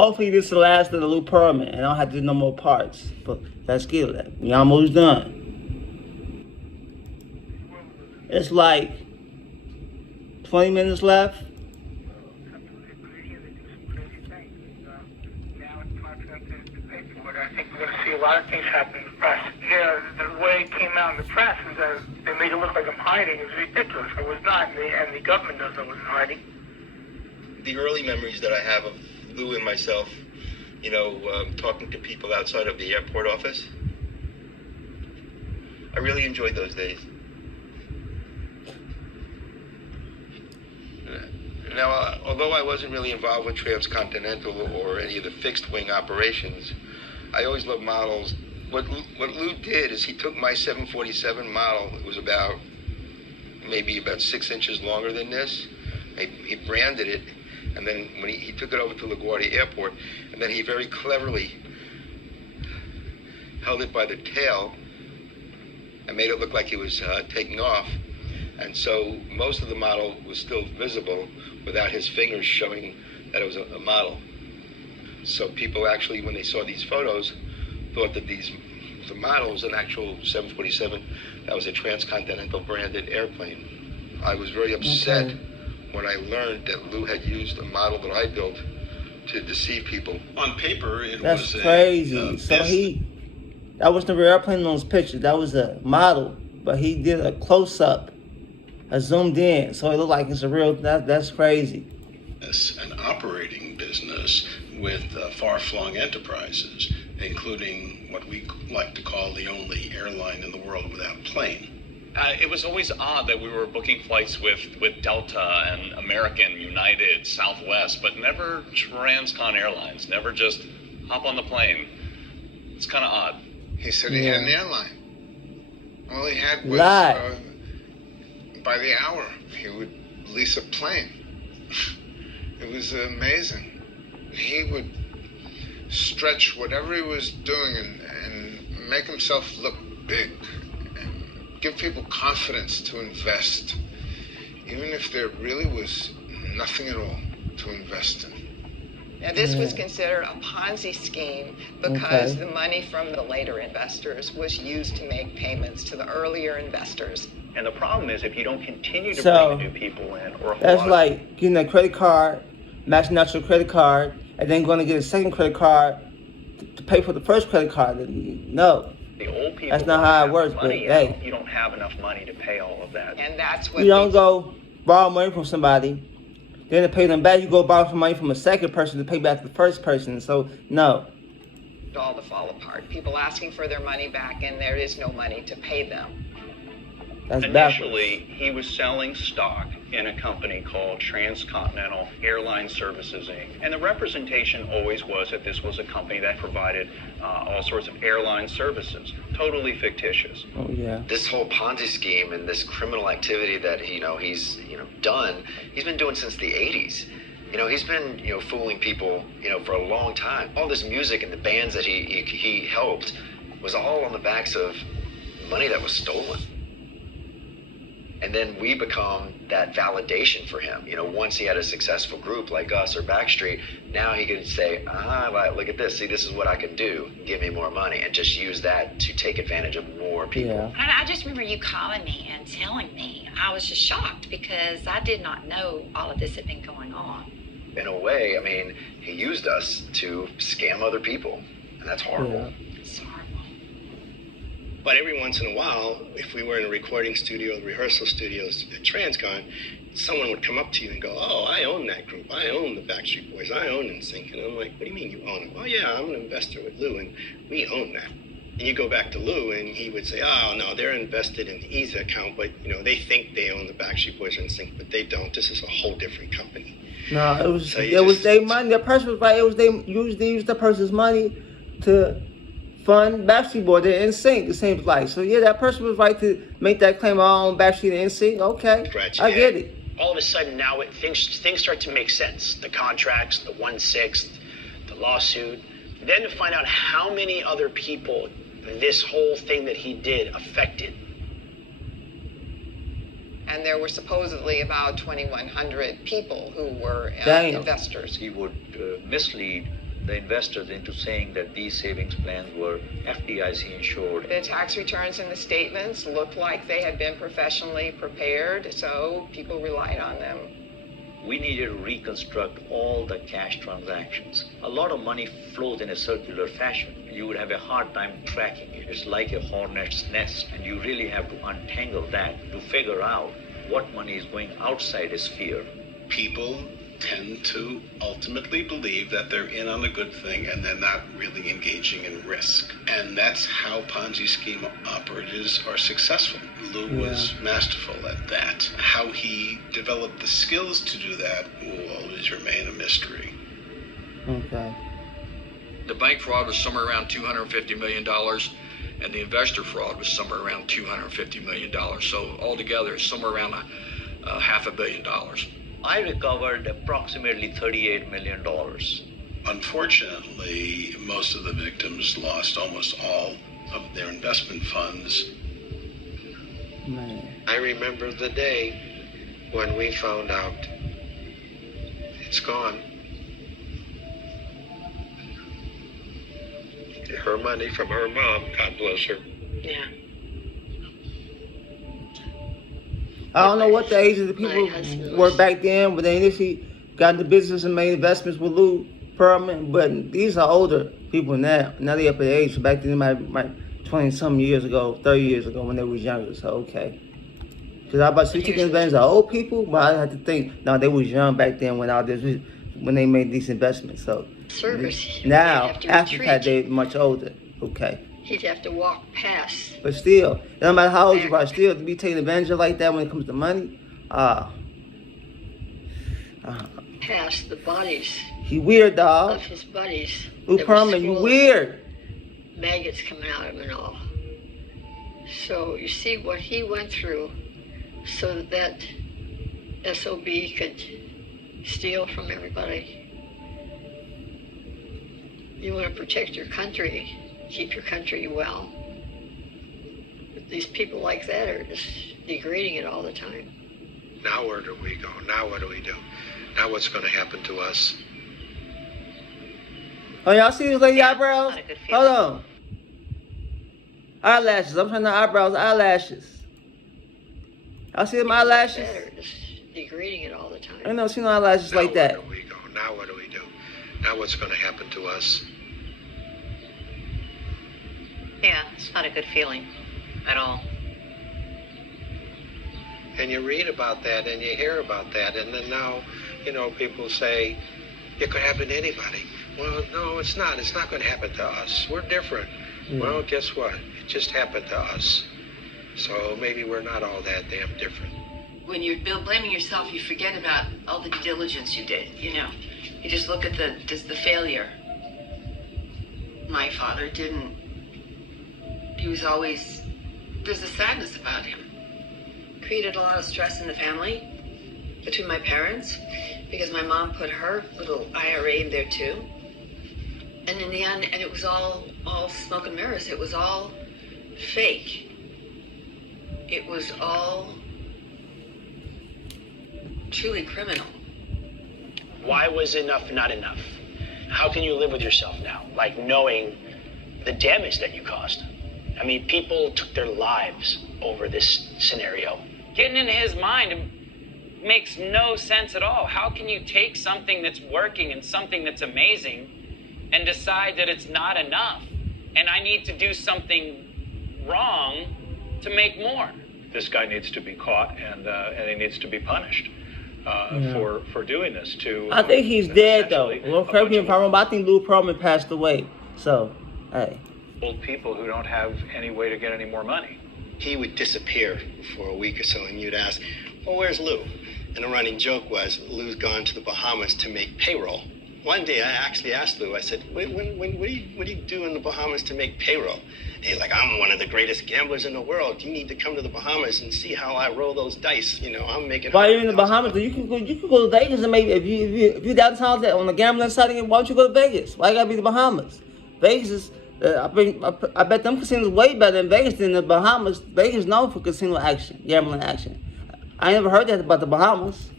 Hopefully this is the last of the Lou Pearlman and I don't have to do no more parts. But let's get it. We almost done. It's like 20 minutes left. I think we're going to see a lot of things happen in the press. Yeah, the way it came out in the press is that they made it look like I'm hiding. It was ridiculous. I was not, and the government knows I wasn't hiding. The early memories that I have of Lou and myself, talking to people outside of the airport office, I really enjoyed those days. Now, although I wasn't really involved with transcontinental or any of the fixed wing operations, I always loved models. What Lou did is he took my 747 model. It was maybe about 6 inches longer than this. He branded it, and then when he took it over to LaGuardia Airport, and then he very cleverly held it by the tail and made it look like he was taking off. And so most of the model was still visible without his fingers showing that it was a model. So people actually, when they saw these photos, thought that the model was an actual 747 that was a transcontinental branded airplane. I was very upset when I learned that Lou had used a model that I built to deceive people. On paper, That's crazy. That was the real airplane on those pictures. That was a model, but he did a close-up, a zoomed in, so it looked like it's a real. That's crazy. It's an operating business with far-flung enterprises, including what we like to call the only airline in the world without a plane. It was always odd that we were booking flights with Delta and American, United, Southwest, but never Transcon Airlines, never just hop on the plane. It's kind of odd. He said he had an airline. All he had was, by the hour, he would lease a plane. It was amazing. He would stretch whatever he was doing and make himself look big and give people confidence to invest, even if there really was nothing at all to invest in. Now, this was considered a Ponzi scheme because the money from the later investors was used to make payments to the earlier investors. And the problem is if you don't continue to bring the new people in, or that's like getting a credit card, maxing out your credit card, and then going to get a second credit card to pay for the first credit card. No, the old people, that's not how it works. But hey, you don't have enough money to pay all of that. And that's what you don't go borrow money from somebody, then to pay them back. You go borrow some money from a second person to pay back the first person. So no. All to fall apart. People asking for their money back, and there is no money to pay them. That's Initially, he was selling stock in a company called Transcontinental Airline Services, Inc. And the representation always was that this was a company that provided all sorts of airline services, totally fictitious. Oh, yeah. This whole Ponzi scheme and this criminal activity that he's done, he's been doing since the 80s. He's been fooling people for a long time. All this music and the bands that he helped was all on the backs of money that was stolen. And then we become that validation for him. Once he had a successful group like us or Backstreet, now he can say, look at this. See, this is what I can do. Give me more money, and just use that to take advantage of more people. Yeah. I just remember you calling me and telling me. I was just shocked because I did not know all of this had been going on. In a way, he used us to scam other people, and that's horrible. Yeah. It's horrible. But every once in a while, if we were in a recording studio, rehearsal studios at Transcon, someone would come up to you and go, "Oh, I own that group. I own the Backstreet Boys. I own NSYNC." And I'm like, "What do you mean you own them?" "Oh, yeah, I'm an investor with Lou, and we own that." And you go back to Lou, and he would say, "Oh, no, they're invested in the ESA account, but, they think they own the Backstreet Boys or NSYNC, but they don't. This is a whole different company." No, it was their money. The person was right. It was they used the person's money to fund Backstreet Boys and NSYNC. It seems like. So yeah, that person was right to make that claim. I own Backstreet and NSYNC. Okay, I get it. All of a sudden now things start to make sense. The contracts, the 1/6, the lawsuit. Then to find out how many other people this whole thing that he did affected. And there were supposedly about 2,100 people who were investors. He would mislead the investors into saying that these savings plans were FDIC insured. The tax returns and the statements looked like they had been professionally prepared, so people relied on them. We needed to reconstruct all the cash transactions. A lot of money flows in a circular fashion. You would have a hard time tracking it. It's like a hornet's nest, and you really have to untangle that to figure out what money is going outside a sphere. People tend to ultimately believe that they're in on a good thing and they're not really engaging in risk. And that's how Ponzi scheme operators are successful. Lou was masterful at that. How he developed the skills to do that will always remain a mystery. Okay. The bank fraud was somewhere around $250 million, and the investor fraud was somewhere around $250 million. So altogether, it's somewhere around $500 million. I recovered approximately $38 million. Unfortunately, most of the victims lost almost all of their investment funds. Man. I remember the day when we found out it's gone. Her money from her mom, God bless her. Yeah. I don't know what the age of the people were back then when they initially got into business and made investments with Lou Pearlman, but these are older people now. Now they're up at age. So back then, my 20-some years ago, 30 years ago when they was younger. So, okay. Because I about to take advantage of old people, but I had to think, no, they was young back then when they made these investments. So service. now, after that, they're much older. Okay. He'd have to walk past. But still, no matter how old you are, still to be taken advantage of like that when it comes to money, Past the bodies. He weird, dog. Of his buddies. Lou Pearlman, you weird. Maggots coming out of him and all. So you see what he went through so that SOB could steal from everybody. You want to protect your country, keep your country well. But these people like that are just degrading it all the time. Now where do we go? Now what do we do? Now what's going to happen to us? Oh, y'all see these lady eyebrows? Hold on. Eyelashes. I'm trying to eyebrows, eyelashes. Y'all see them eyelashes? They're just degrading it all the time. I never seen no eyelashes like that. Now where do we go? Now what do we do? Now what's going to happen to us? Yeah, it's not a good feeling at all. And you read about that and you hear about that, and then now, people say it could happen to anybody. Well, no, it's not. It's not going to happen to us. We're different. Well, guess what? It just happened to us. So maybe we're not all that damn different. When you're blaming yourself, you forget about all the due diligence you did, You just look at the failure. My father didn't. He was always, there's a sadness about him. Created a lot of stress in the family between my parents because my mom put her little IRA in there too. And in the end, and it was all smoke and mirrors. It was all fake. It was all truly criminal. Why was enough not enough? How can you live with yourself now, like knowing the damage that you caused? I mean, people took their lives over this scenario. Getting into his mind makes no sense at all. How can you take something that's working and something that's amazing and decide that it's not enough and I need to do something wrong to make more? This guy needs to be caught and he needs to be punished for doing this. I think he's dead though. Well, correct me if I'm wrong, but I think Lou Pearlman passed away. So, hey. Old people who don't have any way to get any more money. He would disappear for a week or so, and you'd ask, well, where's Lou? And the running joke was, Lou's gone to the Bahamas to make payroll. One day I actually asked Lou, I said, what do you do in the Bahamas to make payroll? And he's like, I'm one of the greatest gamblers in the world. You need to come to the Bahamas and see how I roll those dice. I'm making. While you're in the Bahamas, you can go to Vegas, and maybe if you're downtown on the gambling side, why don't you go to Vegas? Why you gotta be the Bahamas? Vegas is. I bet them casinos way better in Vegas than the Bahamas. Vegas is known for casino action, gambling action. I never heard that about the Bahamas.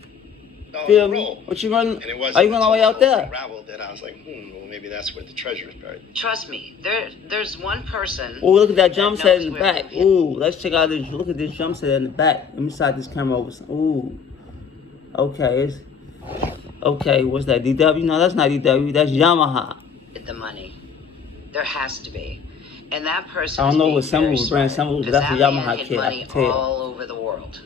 Feel me? What you running? And it wasn't Are you going all the way out there? unraveled that I was like, well, maybe that's where the treasure is buried. Trust me, there's one person. Oh, look at that jump that set knows in the where back. Lou hid. Ooh, let's check out this. Look at this jump set in the back. Let me slide this camera over. Ooh. Okay. Okay, what's that? DW? No, that's not DW. That's Yamaha. The money. There has to be. And that person I don't is know being what some very was brand, smart, some was, but because that's a that man Yamaha hid kid. I money can tell. all over the world.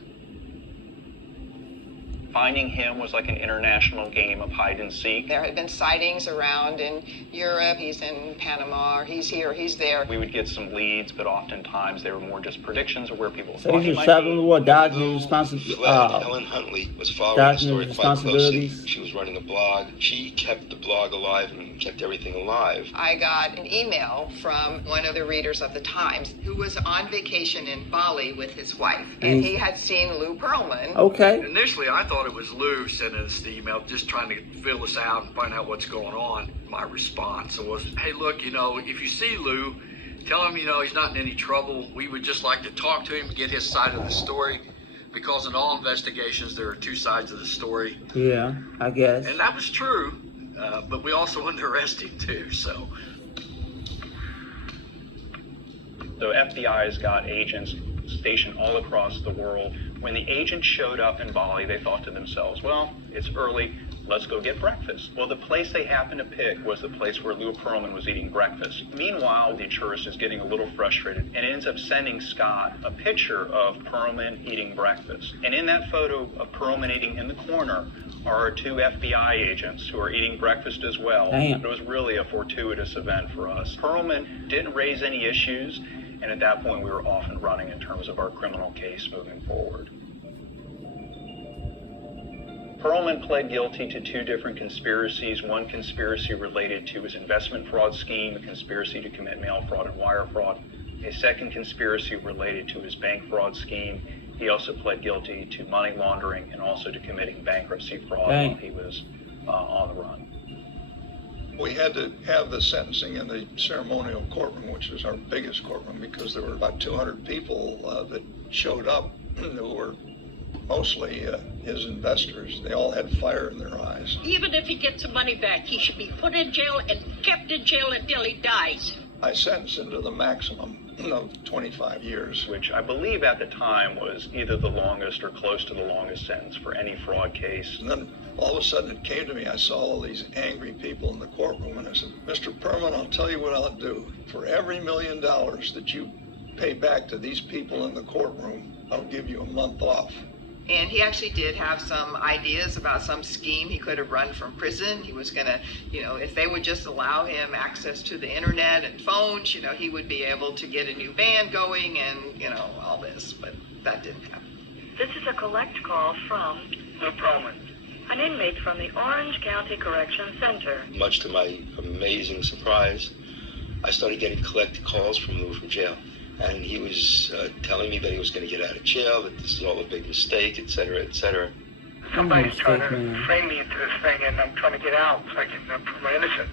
Finding him was like an international game of hide and seek. There had been sightings around in Europe. He's in Panama, or he's here, he's there. We would get some leads, but oftentimes they were more just predictions of where people So thought he's he just might traveling be. the world, dodging his responsibilities. Helen Huntley was following the Dodging story his quite closely. responsibilities. She was running a blog. She kept the blog alive and kept everything alive. I got an email from one of the readers of the Times who was on vacation in Bali with his wife, and he had seen Lou Pearlman. Okay. Initially, I thought it was Lou sending us the email, just trying to fill us out and find out what's going on. My response was, hey, look, if you see Lou, tell him, he's not in any trouble. We would just like to talk to him, get his side of the story, because in all investigations, there are two sides of the story. Yeah, I guess. And that was true, but we also wanted to arrest him too, so. The FBI's got agents stationed all across the world. When the agent showed up in Bali, they thought to themselves, well, it's early, let's go get breakfast. Well, the place they happened to pick was the place where Lou Pearlman was eating breakfast. Meanwhile, the tourist is getting a little frustrated and ends up sending Scott a picture of Pearlman eating breakfast. And in that photo of Pearlman eating in the corner are two FBI agents who are eating breakfast as well. Damn. It was really a fortuitous event for us. Pearlman didn't raise any issues, and at that point we were off and running in terms of our criminal case moving forward. Pearlman pled guilty to two different conspiracies. One conspiracy related to his investment fraud scheme, a conspiracy to commit mail fraud and wire fraud. A second conspiracy related to his bank fraud scheme. He also pled guilty to money laundering and also to committing bankruptcy fraud while he was on the run. We had to have the sentencing in the ceremonial courtroom, which was our biggest courtroom, because there were about 200 people that showed up who were mostly his investors. They all had fire in their eyes. Even if he gets the money back, he should be put in jail and kept in jail until he dies. I sentenced him to the maximum of 25 years. Which I believe at the time was either the longest or close to the longest sentence for any fraud case. And then all of a sudden it came to me, I saw all these angry people in the courtroom, and I said, Mr. Pearlman, I'll tell you what I'll do. For every $1 million that you pay back to these people in the courtroom, I'll give you a month off. And he actually did have some ideas about some scheme he could have run from prison. He was going to, if they would just allow him access to the internet and phones, he would be able to get a new band going and, all this. But that didn't happen. This is a collect call from Lou Pearlman, an inmate from the Orange County Correction Center. Much to my amazing surprise, I started getting collect calls from Lou from jail. And he was telling me that he was going to get out of jail, that this is all a big mistake, et cetera, et cetera. Somebody's trying to frame me into this thing, and I'm trying to get out so I can prove my innocence.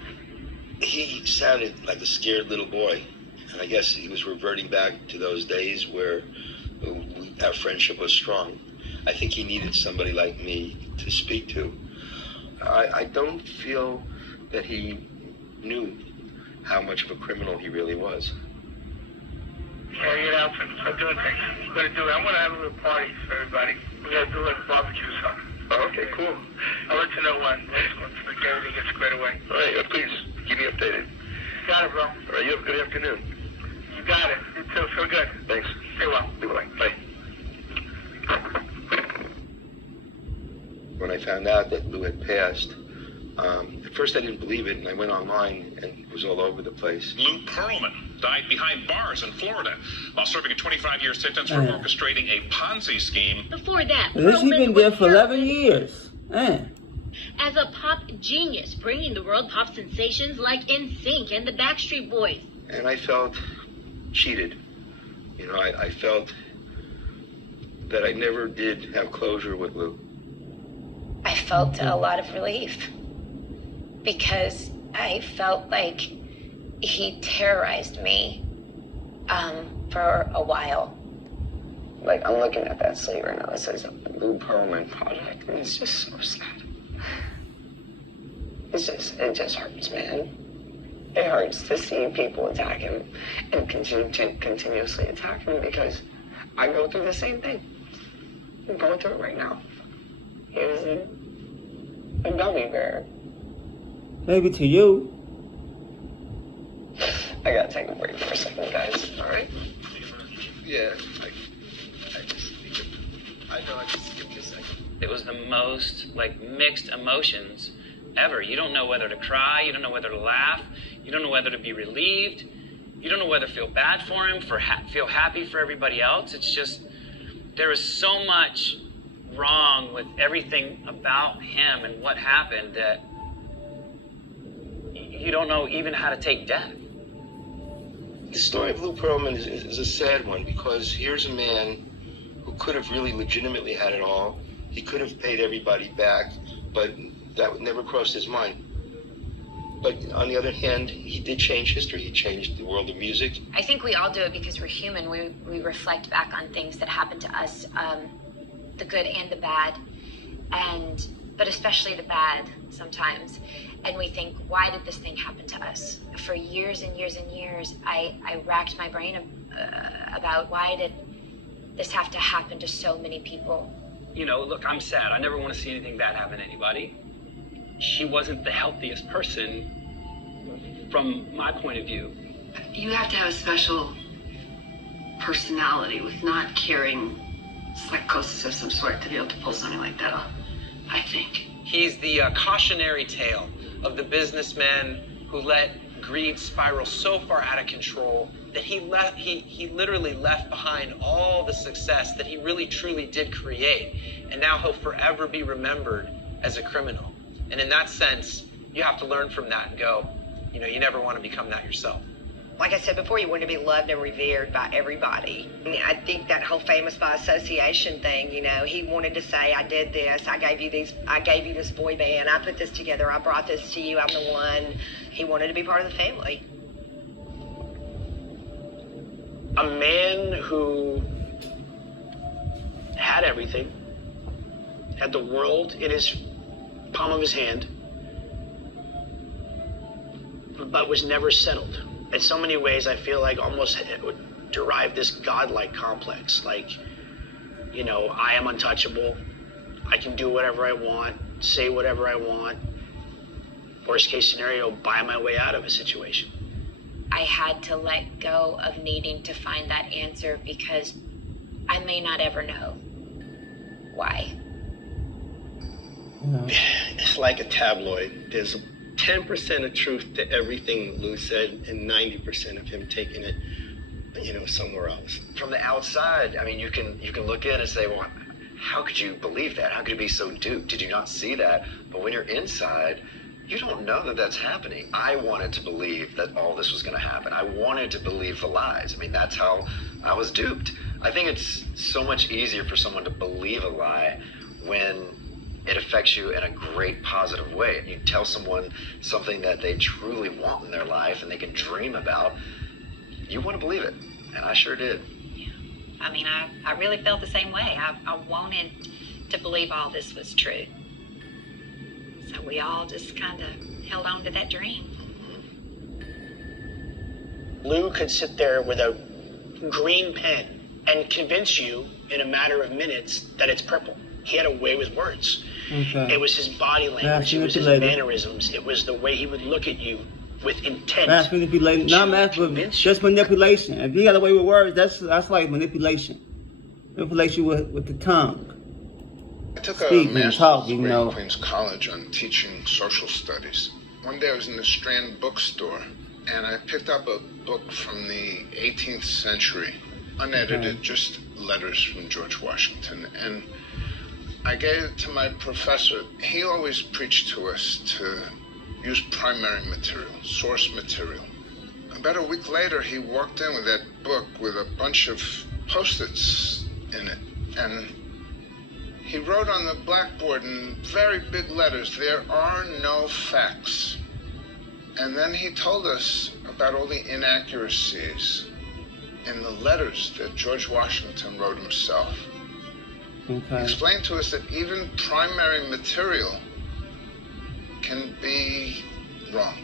He sounded like a scared little boy. And I guess he was reverting back to those days where our friendship was strong. I think he needed somebody like me to speak to. I don't feel that he knew how much of a criminal he really was. Yeah, get out and start doing things. We're going to do it. I'm going to have a little party for everybody. We're going to do like a barbecue or something. Oh, okay, cool. I'll let you know when. Everything gets squared away. All right, please keep me updated. Got it, bro. All right, you have a good afternoon. You got it. You too. Feel good. Thanks. Stay well. Bye. When I found out that Lou had passed, at first I didn't believe it, and I went online, and it was all over the place. Lou Pearlman died behind bars in Florida while serving a 25-year sentence for orchestrating a Ponzi scheme. Before that, He's been there for 11 years. As a pop genius, bringing the world pop sensations like NSYNC and the Backstreet Boys. And I felt cheated. I felt that I never did have closure with Lou. I felt a lot of relief because I felt like he terrorized me for a while. Like, I'm looking at that slate right now. It says Lou Pearlman Project, and it's just so sad. It just hurts, man. It hurts to see people attack him and continuously attack him because I go through the same thing. I'm going through it right now. He was a gummy bear. Maybe to you. I gotta take a break for a second, guys. All right? Yeah, I know I just skipped a second. It was the most, like, mixed emotions ever. You don't know whether to cry, you don't know whether to laugh, you don't know whether to be relieved, you don't know whether to feel bad for him, feel happy for everybody else. It's just, there is so much wrong with everything about him and what happened that you don't know even how to take death. The story of Lou Pearlman is a sad one because here's a man who could have really legitimately had it all. He could have paid everybody back, but that never crossed his mind. But on the other hand, he did change history. He changed the world of music. I think we all do it because we're human. We reflect back on things that happened to us, the good and the bad, but especially the bad sometimes. And we think, why did this thing happen to us? For years and years and years, I racked my brain about why did this have to happen to so many people. You know, look, I'm sad. I never want to see anything bad happen to anybody. She wasn't the healthiest person from my point of view. You have to have a special personality with not carrying psychosis of some sort to be able to pull something like that off, I think. He's the cautionary tale of the businessman who let greed spiral so far out of control that he literally left behind all the success that he really truly did create, and now he'll forever be remembered as a criminal. And in that sense, you have to learn from that and go, you know, you never want to become that yourself. Like I said before, you want to be loved and revered by everybody. I think that whole famous by association thing, you know, he wanted to say, I did this, I gave you this boy band, I put this together, I brought this to you, I'm the one. He wanted to be part of the family. A man who had everything, had the world in his palm of his hand, but was never settled. In so many ways, I feel like almost derived this godlike complex. Like, you know, I am untouchable. I can do whatever I want, say whatever I want. Worst case scenario, buy my way out of a situation. I had to let go of needing to find that answer because I may not ever know why. It's like a tabloid. There's 10% of truth to everything Lou said and 90% of him taking it, you know, somewhere else. From the outside, I mean, you can look in and say, well, how could you believe that? How could you be so duped? Did you not see that? But when you're inside, you don't know that that's happening. I wanted to believe that all this was going to happen. I wanted to believe the lies. I mean, that's how I was duped. I think it's so much easier for someone to believe a lie when it affects you in a great positive way. You tell someone something that they truly want in their life and they can dream about, you want to believe it. And I sure did. Yeah. I mean, I really felt the same way. I wanted to believe all this was true. So we all just kind of held on to that dream. Lou could sit there with a green pen and convince you in a matter of minutes that it's purple. He had a way with words. Okay. It was his body language. It was his mannerisms. It was the way he would look at you with intent. Mass manipulation. Not mass, but just manipulation. If you got away with words, that's like manipulation. Manipulation with the tongue. I took Speak a master's talk, you degree know. at Queens College on teaching social studies. One day I was in the Strand bookstore and I picked up a book from the 18th century, unedited, just letters from George Washington. And I gave it to my professor. He always preached to us to use primary material, source material. About a week later, he walked in with that book with a bunch of Post-its in it. And he wrote on the blackboard in very big letters, "There are no facts." And then he told us about all the inaccuracies in the letters that George Washington wrote himself. Okay. He explained to us that even primary material can be wrong.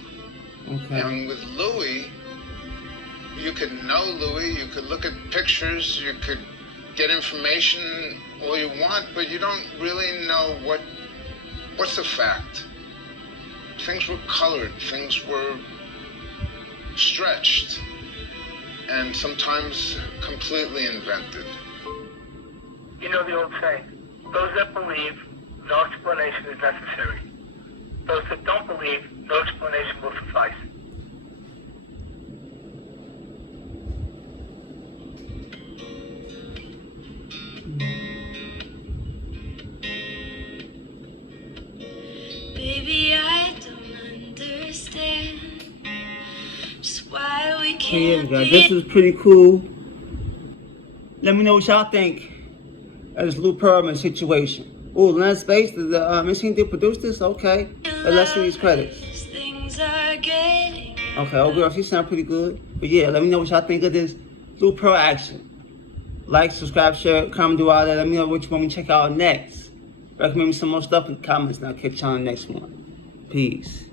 Okay. And with Louis, you could know Louis, you could look at pictures, you could get information all you want, but you don't really know what's the fact. Things were colored, things were stretched, and sometimes completely invented. You know the old saying, those that believe, no explanation is necessary. Those that don't believe, no explanation will suffice. Baby, I don't understand just why we So yeah, can't guys, be. this was pretty cool. Let me know what y'all think of this Lou Pearlman situation. Oh, Lance Bates, the missing did produce this? Okay. Let's see these credits. Things are getting Okay, old girl, she sound pretty good. But yeah, let me know what y'all think of this Lou Pearl action. Like, subscribe, share, comment, do all that. Let me know which one we check out next. Recommend me some more stuff in the comments, and I'll catch y'all on the next one. Peace.